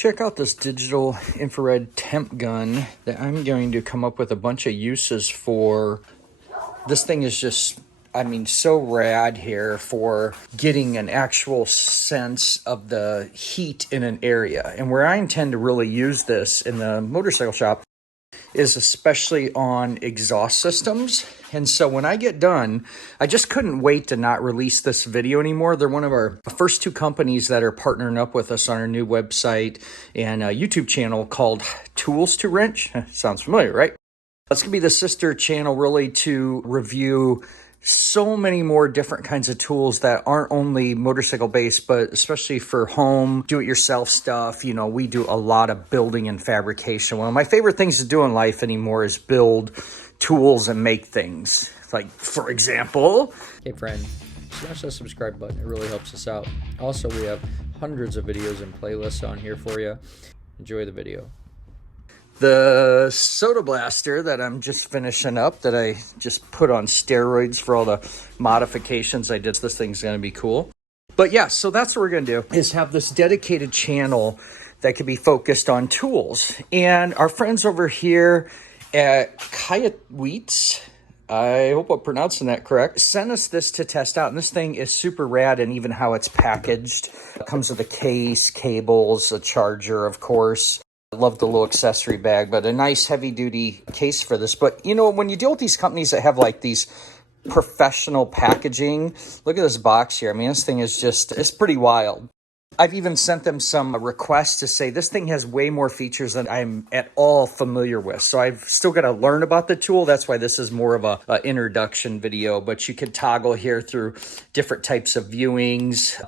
Check out this digital infrared temp gun that I'm going to come up with a bunch of uses for. This thing is just, I mean, so rad here for getting an actual sense of the heat in an area. And where I intend to really use this in the motorcycle shop is especially on exhaust systems. And so when I get done, I just couldn't wait to not release this video anymore. They're one of our first two companies that are partnering up with us on our new website and YouTube channel called Tools to Wrench. Sounds familiar, right? That's gonna be the sister channel really to review so many more different kinds of tools that aren't only motorcycle based, but especially for home, do-it-yourself stuff. You know, we do a lot of building and fabrication. One of my favorite things to do in life anymore is build tools and make things. Like, for example, hey friend, smash that subscribe button. It really helps us out. Also, we have hundreds of videos and playlists on here for you. Enjoy the video. The soda blaster that I'm just finishing up, that I just put on steroids for all the modifications I did. This thing's going to be cool. But yeah, so that's what we're going to do, is have this dedicated channel that can be focused on tools. And our friends over here at Kaiweets, I hope I'm pronouncing that correct, sent us this to test out. And this thing is super rad, and even how it's packaged. It comes with a case, cables, a charger, of course. I love the little accessory bag, but a nice heavy duty case for this. But you know, when you deal with these companies that have like these professional packaging, look at this box here. I mean, this thing is just, it's pretty wild. I've even sent them some requests to say this thing has way more features than I'm at all familiar with. So I've still got to learn about the tool. That's why this is more of a introduction video, but you can toggle here through different types of viewings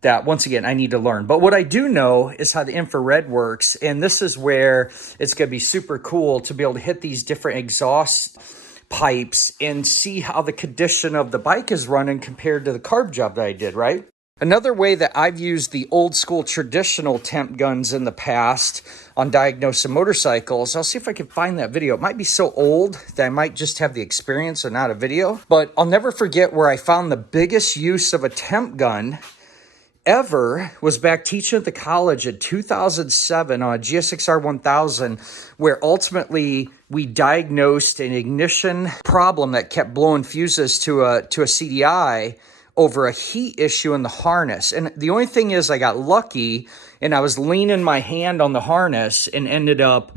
that, once again, I need to learn. But what I do know is how the infrared works. And this is where it's going to be super cool to be able to hit these different exhaust pipes and see how the condition of the bike is running compared to the carb job that I did, right? Another way that I've used the old school traditional temp guns in the past on diagnosing motorcycles, I'll see if I can find that video. It might be so old that I might just have the experience and not a video. But I'll never forget where I found the biggest use of a temp gun ever was back teaching at the college in 2007 on a GSX-R 1000, where ultimately we diagnosed an ignition problem that kept blowing fuses to a CDI over a heat issue in the harness. And the only thing is I got lucky and I was leaning my hand on the harness and ended up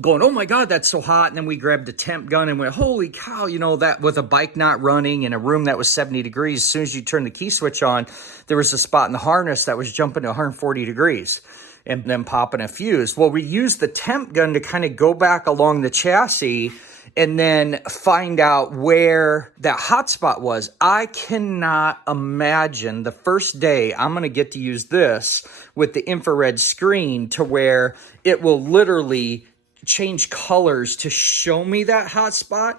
going, oh my God, that's so hot. And then we grabbed a temp gun and went, holy cow, you know, that with a bike not running in a room that was 70 degrees, as soon as you turn the key switch on, there was a spot in the harness that was jumping to 140 degrees and then popping a fuse. Well, we used the temp gun to kind of go back along the chassis and then find out where that hot spot was. I cannot imagine the first day I'm going to get to use this with the infrared screen to where it will literally change colors to show me that hot spot.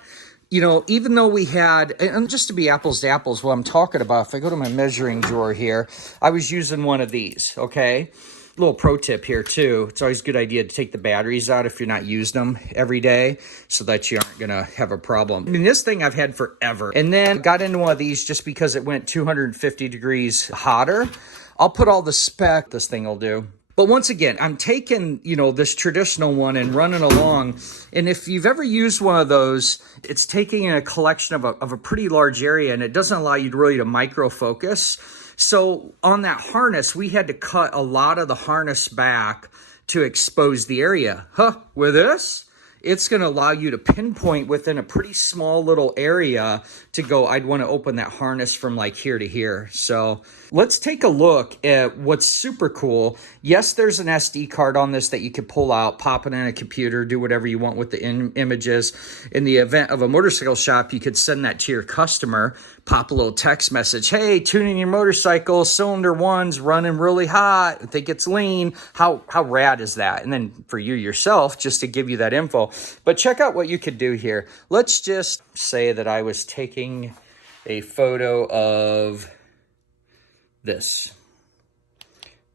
You know, even though we had, and just to be apples to apples, what I'm talking about, if I go to my measuring drawer here, I was using one of these, okay? Little pro tip here too. It's always a good idea to take the batteries out if you're not using them every day so that you aren't gonna have a problem. I mean, this thing I've had forever. And then got into one of these just because it went 250 degrees hotter. I'll put all the spec this thing will do. But once again, I'm taking, you know, this traditional one and running along. And if you've ever used one of those, it's taking in a collection of a pretty large area, and it doesn't allow you to really micro focus. So on that harness, we had to cut a lot of the harness back to expose the area. With this, it's going to allow you to pinpoint within a pretty small little area to go, I'd want to open that harness from like here to here. So let's take a look at what's super cool. Yes, there's an SD card on this that you could pull out, pop it in a computer, do whatever you want with the images. In the event of a motorcycle shop, you could send that to your customer, pop a little text message. Hey, tuning your motorcycle, cylinder one's running really hot. I think it's lean. How rad is that? And then for you yourself, just to give you that info. But check out what you could do here. Let's just say that I was taking a photo of this.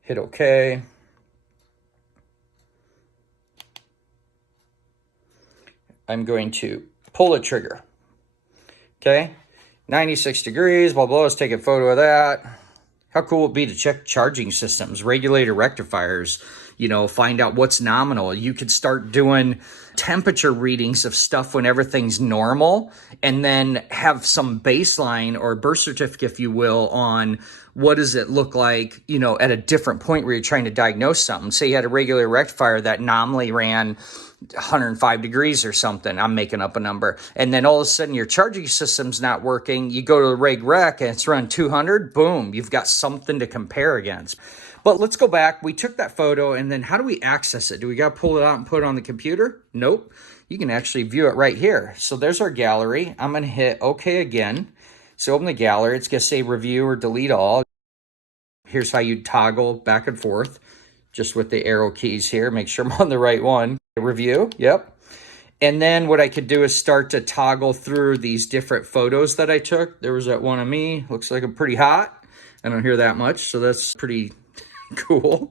Hit OK. I'm going to pull the trigger. Okay. 96 degrees, blah, blah. Let's take a photo of that. How cool would it be to check charging systems, regulator rectifiers, you know, find out what's nominal. You could start doing temperature readings of stuff when everything's normal, and then have some baseline or birth certificate, if you will, on what does it look like, you know, at a different point where you're trying to diagnose something. Say you had a regular rectifier that nominally ran 105 degrees or something. I'm making up a number. And then all of a sudden your charging system's not working. You go to the reg rec and it's run 200. Boom, you've got something to compare against. But let's go back. We took that photo, and then how do we access it? Do we got to pull it out and put it on the computer? Nope. You can actually view it right here. So there's our gallery. I'm going to hit OK again. So open the gallery. It's going to say review or delete all. Here's how you toggle back and forth just with the arrow keys here. Make sure I'm on the right one. Review. Yep. And then what I could do is start to toggle through these different photos that I took. There was that one of me. Looks like I'm pretty hot. I don't hear that much, so that's pretty cool.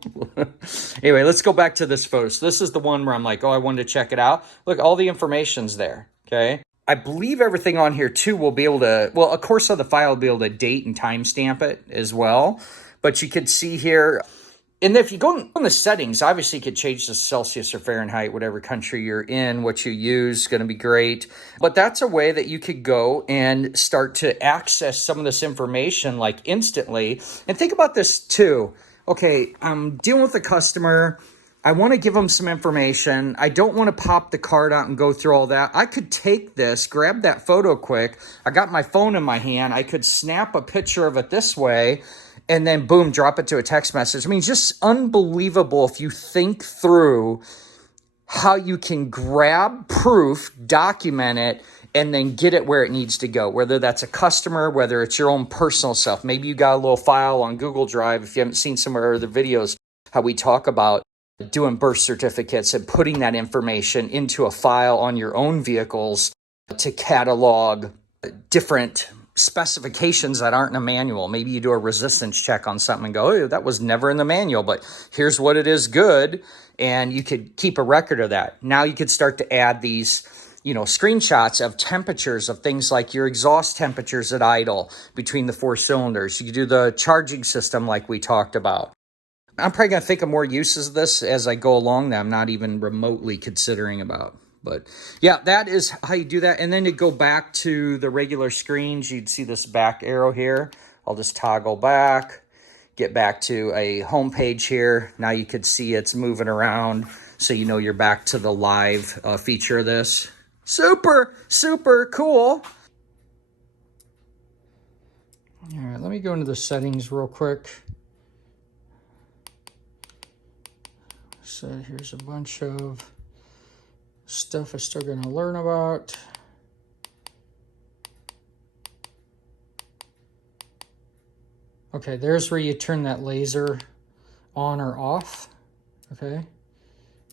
Anyway, let's go back to this photo. So this is the one where I'm like, oh, I wanted to check it out. Look, all the information's there, okay? I believe everything on here, too, will be able to, well, of course, on the file, will be able to date and timestamp it as well. But you can see here, and if you go on the settings, obviously you could change the Celsius or Fahrenheit, whatever country you're in, what you use is going to be great. But that's a way that you could go and start to access some of this information like instantly. And think about this too. Okay, I'm dealing with a customer. I want to give them some information. I don't want to pop the card out and go through all that. I could take this, grab that photo quick. I got my phone in my hand. I could snap a picture of it this way, and then boom, drop it to a text message. I mean, just unbelievable if you think through how you can grab proof, document it, and then get it where it needs to go, whether that's a customer, whether it's your own personal stuff. Maybe you got a little file on Google Drive. If you haven't seen some of our other videos, how we talk about doing birth certificates and putting that information into a file on your own vehicles to catalog different specifications that aren't in a manual. Maybe you do a resistance check on something and go, oh, that was never in the manual, but here's what it is good. And you could keep a record of that. Now you could start to add these, you know, screenshots of temperatures of things like your exhaust temperatures at idle between the 4 cylinders. You could do the charging system like we talked about. I'm probably going to think of more uses of this as I go along that I'm not even remotely considering about. But yeah, that is how you do that. And then to go back to the regular screens, you'd see this back arrow here. I'll just toggle back, get back to a home page here. Now you could see it's moving around, so you know you're back to the live feature of this. Super, super cool. All right, let me go into the settings real quick. So here's a bunch of stuff I'm still going to learn about. Okay, there's where you turn that laser on or off. Okay,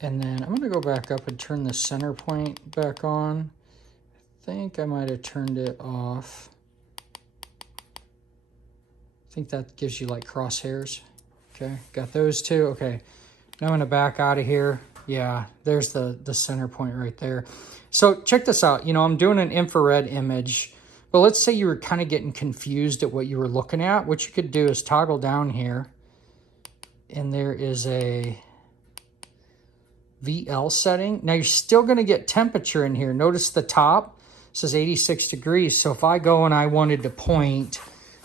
and then I'm going to go back up and turn the center point back on. I think I might have turned it off. I think that gives you like crosshairs. Okay, got those two. Okay, now I'm going to back out of here. Yeah, there's the center point right there. So check this out. You know, I'm doing an infrared image, but let's say you were kind of getting confused at what you were looking at. What you could do is toggle down here, and there is a VL setting. Now you're still going to get temperature in here. Notice the top says 86 degrees. So if I go and I wanted to point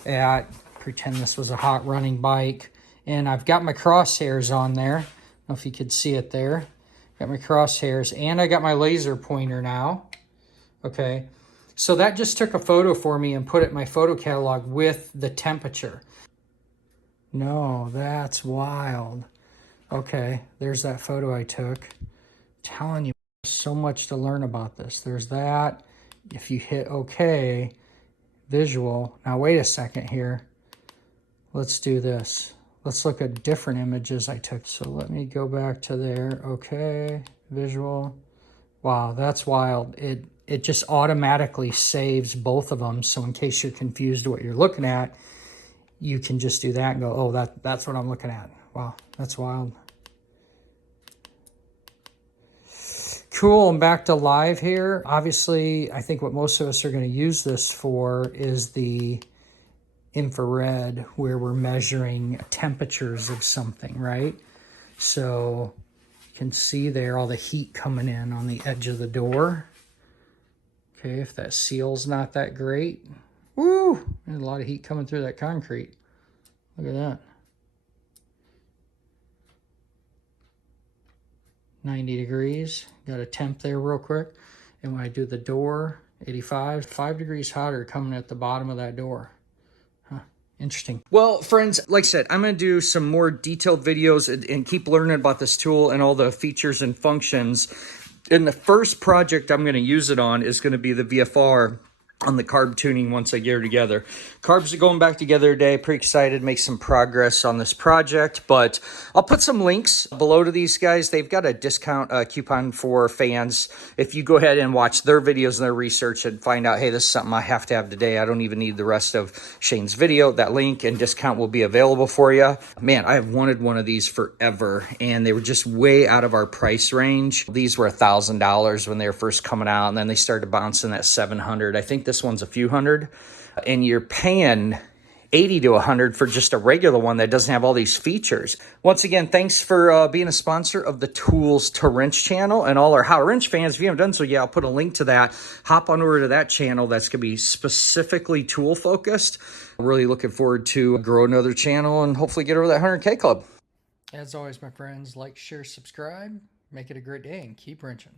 at, pretend this was a hot running bike, and I've got my crosshairs on there. I don't know if you could see it there. Got my crosshairs, and I got my laser pointer now. Okay, so that just took a photo for me and put it in my photo catalog with the temperature. No, that's wild. Okay, there's that photo I took. I'm telling you, so much to learn about this. There's that. If you hit OK, visual. Now wait a second here. Let's do this. Let's look at different images I took. So let me go back to there. Okay, visual. Wow, that's wild. It just automatically saves both of them. So in case you're confused what you're looking at, you can just do that and go, oh, that's what I'm looking at. Wow, that's wild. Cool, I'm back to live here. Obviously, I think what most of us are going to use this for is the infrared, where we're measuring temperatures of something, right? So you can see there all the heat coming in on the edge of the door. Okay, if that seal's not that great. Woo! There's a lot of heat coming through that concrete. Look at that. 90 degrees. Got a temp there real quick. And when I do the door, 85, 5 degrees hotter coming at the bottom of that door. Huh, interesting. Well, friends, like I said, I'm going to do some more detailed videos and keep learning about this tool and all the features and functions. And the first project I'm going to use it on is going to be the VFR on the carb tuning once I get her together. Carbs are going back together today. Pretty excited to make some progress on this project, but I'll put some links below to these guys. They've got a discount coupon for fans. If you go ahead and watch their videos and their research and find out, hey, this is something I have to have today. I don't even need the rest of Shane's video. That link and discount will be available for you. Man, I have wanted one of these forever, and they were just way out of our price range. These were $1,000 when they were first coming out, and then they started bouncing at $700. I think this one's a few hundred, and you're paying $80 to $100 for just a regular one that doesn't have all these features. Once again, thanks for being a sponsor of the Tools to Wrench channel, and all our How to Wrench fans, if you haven't done so yet, I'll put a link to that. Hop on over to that channel. That's going to be specifically tool focused. Really looking forward to grow another channel and hopefully get over that 100K club. As always, my friends, like, share, subscribe. Make it a great day and keep wrenching.